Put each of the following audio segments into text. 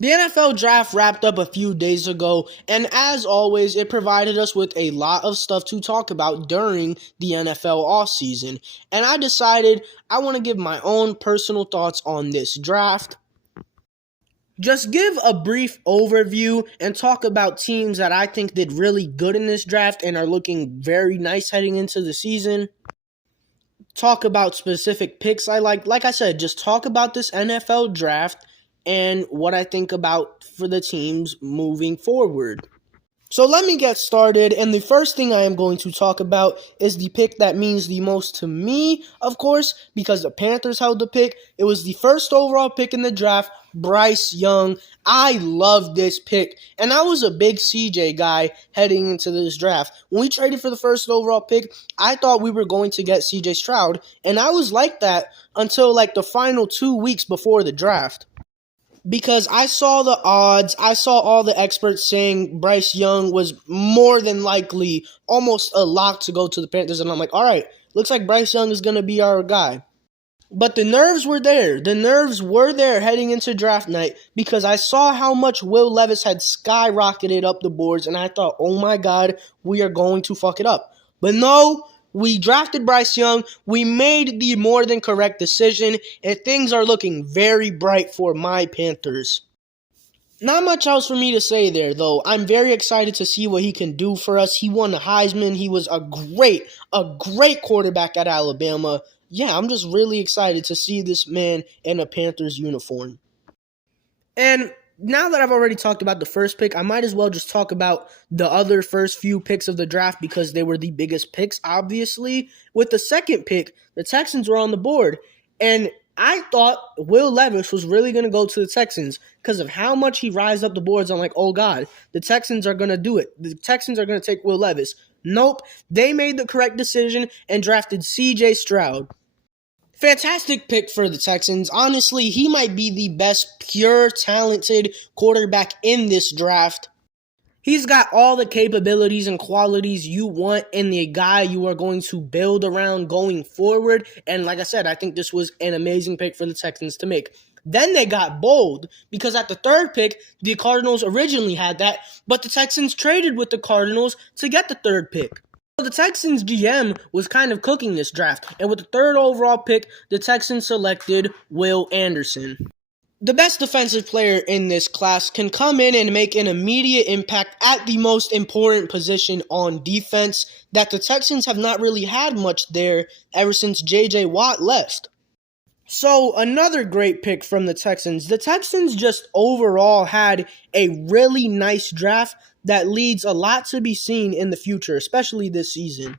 The NFL draft wrapped up a few days ago, and as always, it provided us with a lot of stuff to talk about during the NFL offseason. And I decided I want to give my own personal thoughts on this draft. Just give a brief overview and talk about teams that I think did really good in this draft and are looking very nice heading into the season. Talk about specific picks I like. Like I said, just talk about this NFL draft and what I think about for the teams moving forward. So let me get started, and the first thing I am going to talk about is the pick that means the most to me, of course, because the Panthers held the pick. It was the first overall pick in the draft, Bryce Young. I love this pick, and I was a big CJ guy heading into this draft. When we traded for the first overall pick, I thought we were going to get CJ Stroud, and I was like that until like the final 2 weeks before the draft. Because I saw the odds, I saw all the experts saying Bryce Young was more than likely almost a lock to go to the Panthers, and I'm like, all right, looks like Bryce Young is going to be our guy. But the nerves were there. The nerves were there heading into draft night because I saw how much Will Levis had skyrocketed up the boards, and I thought, oh my God, we are going to fuck it up. But no, we drafted Bryce Young. We made the more than correct decision, and things are looking very bright for my Panthers. Not much else for me to say there, though. I'm very excited to see what he can do for us. He won the Heisman. He was a great quarterback at Alabama. Yeah, I'm just really excited to see this man in a Panthers uniform. And now that I've already talked about the first pick, I might as well just talk about the other first few picks of the draft because they were the biggest picks, obviously. With the second pick, the Texans were on the board. And I thought Will Levis was really going to go to the Texans because of how much he rised up the boards. I'm like, oh God, the Texans are going to do it. The Texans are going to take Will Levis. Nope. They made the correct decision and drafted CJ Stroud. Fantastic pick for the Texans. Honestly, he might be the best pure talented quarterback in this draft. He's got all the capabilities and qualities you want in the guy you are going to build around going forward. And like I said, I think this was an amazing pick for the Texans to make. Then they got bold because at the third pick, the Cardinals originally had that, but the Texans traded with the Cardinals to get the third pick. So the Texans GM was kind of cooking this draft, and with the third overall pick, the Texans selected Will Anderson. The best defensive player in this class can come in and make an immediate impact at the most important position on defense that the Texans have not really had much there ever since J.J. Watt left. So another great pick from the Texans. The Texans just overall had a really nice draft that leads a lot to be seen in the future, especially this season.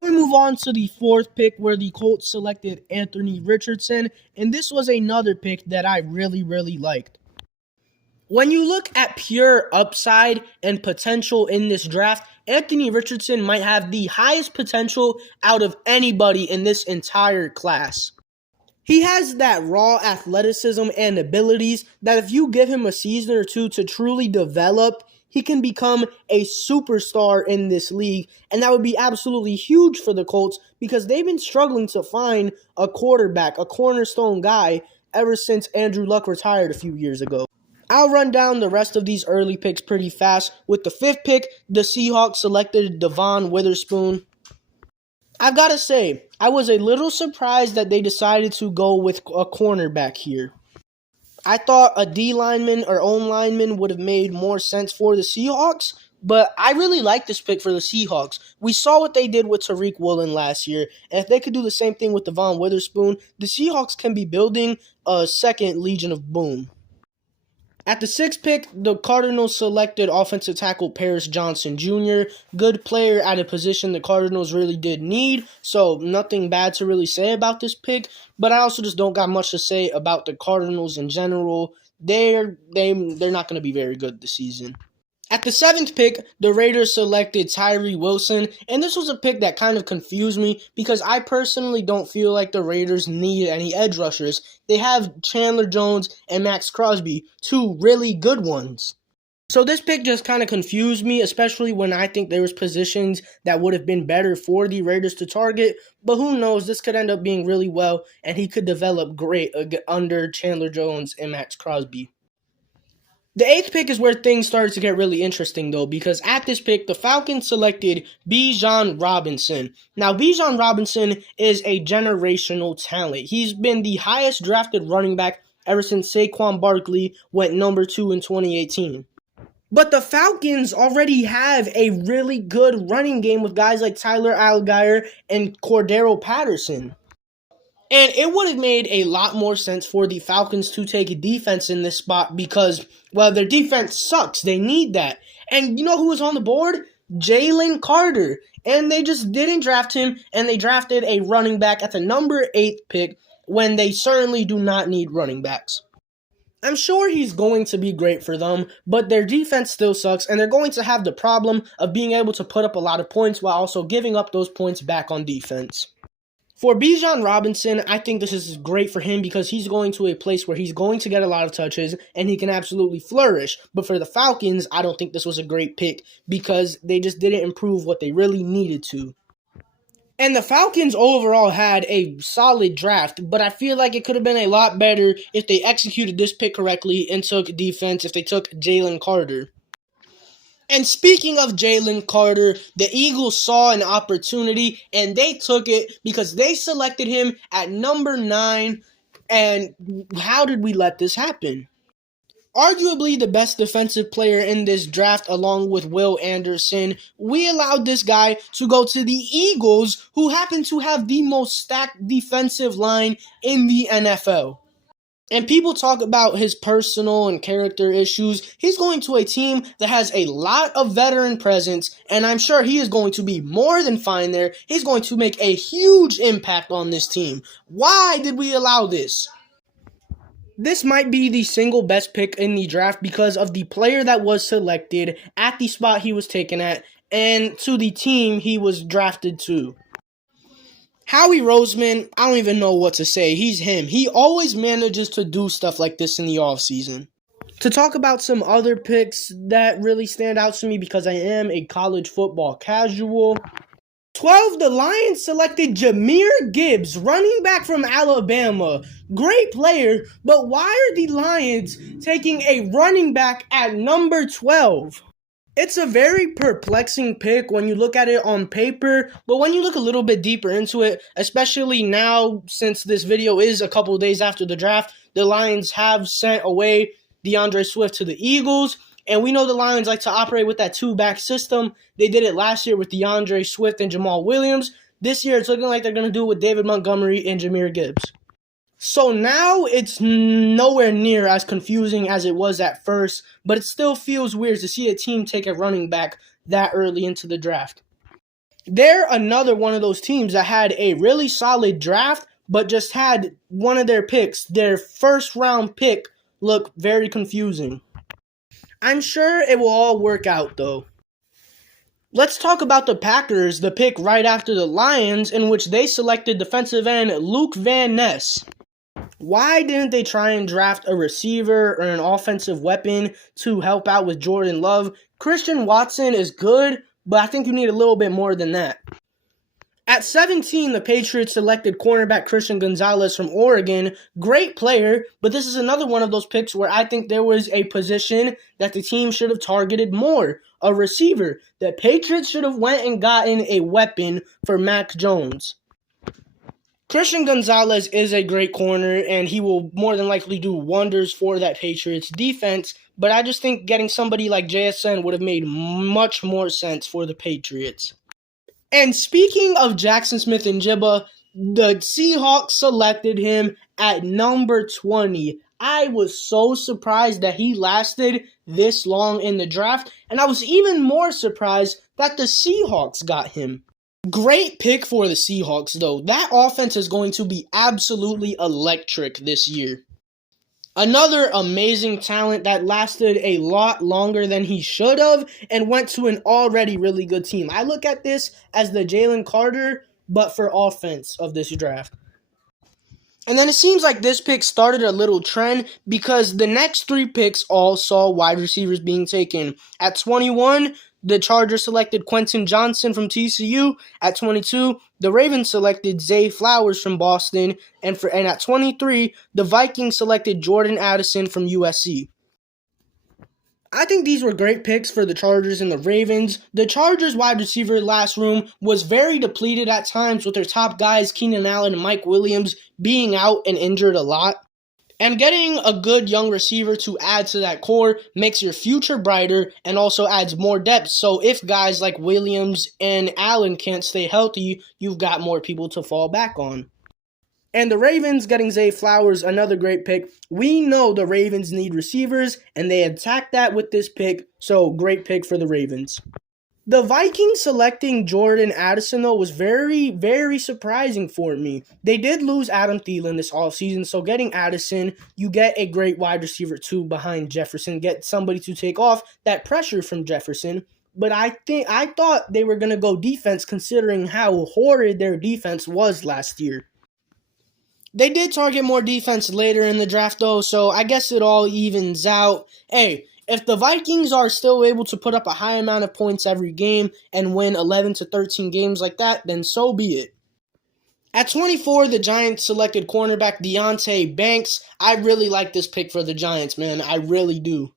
We move on to the fourth pick where the Colts selected Anthony Richardson, and this was another pick that I really liked. When you look at pure upside and potential in this draft, Anthony Richardson might have the highest potential out of anybody in this entire class. He has that raw athleticism and abilities that if you give him a season or two to truly develop, he can become a superstar in this league, and that would be absolutely huge for the Colts because they've been struggling to find a quarterback, a cornerstone guy, ever since Andrew Luck retired a few years ago. I'll run down the rest of these early picks pretty fast. With the fifth pick, the Seahawks selected Devon Witherspoon. I've got to say, I was a little surprised that they decided to go with a cornerback here. I thought a D lineman or O lineman would have made more sense for the Seahawks, but I really like this pick for the Seahawks. We saw what they did with Tariq Woolen last year, and if they could do the same thing with Devon Witherspoon, the Seahawks can be building a second Legion of Boom. At the sixth pick, the Cardinals selected offensive tackle Paris Johnson Jr., good player at a position the Cardinals really did need, so nothing bad to really say about this pick, but I also just don't got much to say about the Cardinals in general. They're not going to be very good this season. At the seventh pick, the Raiders selected Tyree Wilson, and this was a pick that kind of confused me because I personally don't feel like the Raiders need any edge rushers. They have Chandler Jones and Max Crosby, two really good ones. So this pick just kind of confused me, especially when I think there was positions that would have been better for the Raiders to target, but who knows, this could end up being really well, and he could develop great under Chandler Jones and Max Crosby. The 8th pick is where things started to get really interesting, though, because at this pick, the Falcons selected Bijan Robinson. Now, Bijan Robinson is a generational talent. He's been the highest drafted running back ever since Saquon Barkley went number 2 in 2018. But the Falcons already have a really good running game with guys like Tyler Allgeier and Cordero Patterson. And it would have made a lot more sense for the Falcons to take a defense in this spot because, well, their defense sucks. They need that. And you know who was on the board? Jalen Carter. And they just didn't draft him, and they drafted a running back at the number 8 pick when they certainly do not need running backs. I'm sure he's going to be great for them, but their defense still sucks, and they're going to have the problem of being able to put up a lot of points while also giving up those points back on defense. For Bijan Robinson, I think this is great for him because he's going to a place where he's going to get a lot of touches and he can absolutely flourish. But for the Falcons, I don't think this was a great pick because they just didn't improve what they really needed to. And the Falcons overall had a solid draft, but I feel like it could have been a lot better if they executed this pick correctly and took defense, if they took Jalen Carter. And speaking of Jalen Carter, the Eagles saw an opportunity and they took it because they selected him at number 9. And how did we let this happen? Arguably the best defensive player in this draft along with Will Anderson, we allowed this guy to go to the Eagles, who happen to have the most stacked defensive line in the NFL. And people talk about his personal and character issues. He's going to a team that has a lot of veteran presence, and I'm sure he is going to be more than fine there. He's going to make a huge impact on this team. Why did we allow this? This might be the single best pick in the draft because of the player that was selected at the spot he was taken at and to the team he was drafted to. Howie Roseman, I don't even know what to say. He's him. He always manages to do stuff like this in the offseason. To talk about some other picks that really stand out to me because I am a college football casual. 12, the Lions selected Jahmyr Gibbs, running back from Alabama. Great player, but why are the Lions taking a running back at number 12? It's a very perplexing pick when you look at it on paper, but when you look a little bit deeper into it, especially now since this video is a couple days after the draft, the Lions have sent away DeAndre Swift to the Eagles, and we know the Lions like to operate with that 2-back system. They did it last year with DeAndre Swift and Jamal Williams. This year it's looking like they're going to do it with David Montgomery and Jahmyr Gibbs. So now it's nowhere near as confusing as it was at first, but it still feels weird to see a team take a running back that early into the draft. They're another one of those teams that had a really solid draft, but just had one of their picks, their first-round pick, look very confusing. I'm sure it will all work out, though. Let's talk about the Packers, the pick right after the Lions, in which they selected defensive end Luke Van Ness. Why didn't they try and draft a receiver or an offensive weapon to help out with Jordan Love? Christian Watson is good, but I think you need a little bit more than that. At 17, the Patriots selected cornerback Christian Gonzalez from Oregon. Great player, but this is another one of those picks where I think there was a position that the team should have targeted more. A receiver. The Patriots should have went and gotten a weapon for Mac Jones. Christian Gonzalez is a great corner, and he will more than likely do wonders for that Patriots defense, but I just think getting somebody like JSN would have made much more sense for the Patriots. And speaking of Jackson Smith-Njigba, the Seahawks selected him at number 20. I was so surprised that he lasted this long in the draft, and I was even more surprised that the Seahawks got him. Great pick for the Seahawks, though. That offense is going to be absolutely electric this year. Another amazing talent that lasted a lot longer than he should have and went to an already really good team. I look at this as the Jalen Carter, but for offense of this draft. And then it seems like this pick started a little trend because the next 3 picks all saw wide receivers being taken. At 21, the Chargers selected Quentin Johnson from TCU. At 22, the Ravens selected Zay Flowers from Boston. And at 23, the Vikings selected Jordan Addison from USC. I think these were great picks for the Chargers and the Ravens. The Chargers wide receiver last room was very depleted at times with their top guys, Keenan Allen and Mike Williams, being out and injured a lot. And getting a good young receiver to add to that core makes your future brighter and also adds more depth. So if guys like Williams and Allen can't stay healthy, you've got more people to fall back on. And the Ravens getting Zay Flowers, another great pick. We know the Ravens need receivers, and they attacked that with this pick, so great pick for the Ravens. The Vikings selecting Jordan Addison, though, was very, very surprising for me. They did lose Adam Thielen this offseason, so getting Addison, you get a great wide receiver, too, behind Jefferson. Get somebody to take off that pressure from Jefferson. But I thought they were going to go defense, considering how horrid their defense was last year. They did target more defense later in the draft, though, so I guess it all evens out. Hey, if the Vikings are still able to put up a high amount of points every game and win 11 to 13 games like that, then so be it. At 24, the Giants selected cornerback Deonte Banks. I really like this pick for the Giants, man. I really do.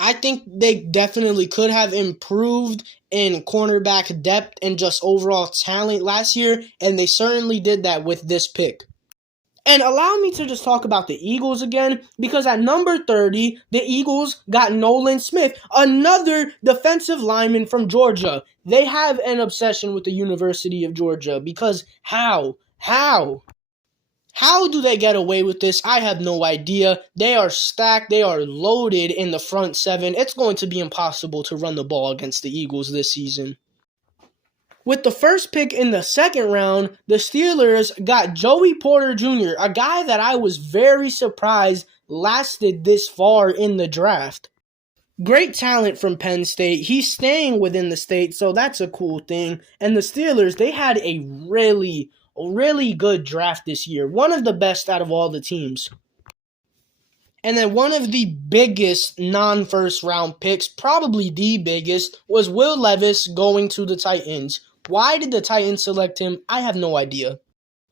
I think they definitely could have improved in cornerback depth and just overall talent last year, and they certainly did that with this pick. And allow me to just talk about the Eagles again, because at number 30, the Eagles got Nolan Smith, another defensive lineman from Georgia. They have an obsession with the University of Georgia, because how? How do they get away with this? I have no idea. They are stacked. They are loaded in the front seven. It's going to be impossible to run the ball against the Eagles this season. With the first pick in the second round, the Steelers got Joey Porter Jr., a guy that I was very surprised lasted this far in the draft. Great talent from Penn State. He's staying within the state, so that's a cool thing. And the Steelers, they had a really good draft this year. One of the best out of all the teams. And then one of the biggest non-first round picks, probably the biggest, was Will Levis going to the Titans. Why did the Titans select him? I have no idea.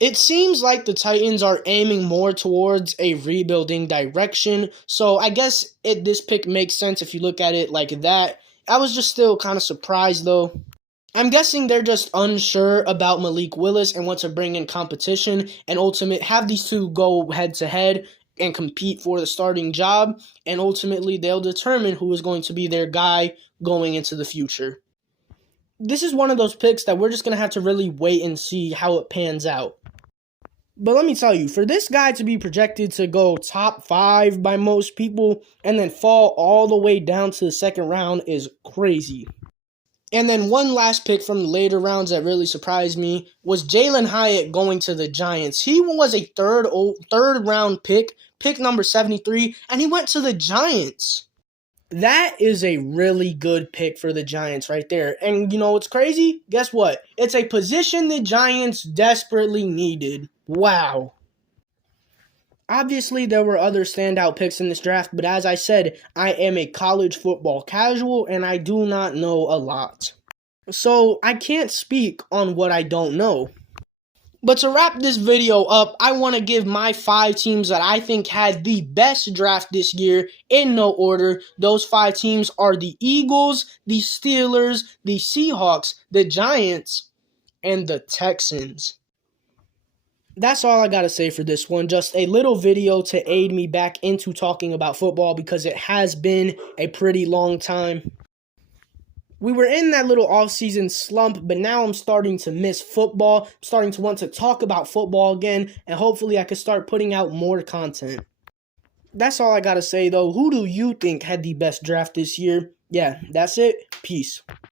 It seems like the Titans are aiming more towards a rebuilding direction, so I guess this pick makes sense if you look at it like that. I was just still kind of surprised, though. I'm guessing they're just unsure about Malik Willis and want to bring in competition and ultimately have these two go head-to-head and compete for the starting job, and ultimately they'll determine who is going to be their guy going into the future. This is one of those picks that we're just going to have to really wait and see how it pans out. But let me tell you, for this guy to be projected to go top 5 by most people and then fall all the way down to the second round is crazy. And then one last pick from the later rounds that really surprised me was Jalen Hyatt going to the Giants. He was a third round pick number 73, and he went to the Giants. That is a really good pick for the Giants right there. And you know what's crazy? Guess what? It's a position the Giants desperately needed. Wow. Obviously, there were other standout picks in this draft, but as I said, I am a college football casual, and I do not know a lot. So, I can't speak on what I don't know. But to wrap this video up, I want to give my 5 teams that I think had the best draft this year in no order. Those 5 teams are the Eagles, the Steelers, the Seahawks, the Giants, and the Texans. That's all I got to say for this one. Just a little video to aid me back into talking about football because it has been a pretty long time. We were in that little off-season slump, but now I'm starting to miss football. I'm starting to want to talk about football again, and hopefully I can start putting out more content. That's all I got to say, though. Who do you think had the best draft this year? Yeah, that's it. Peace.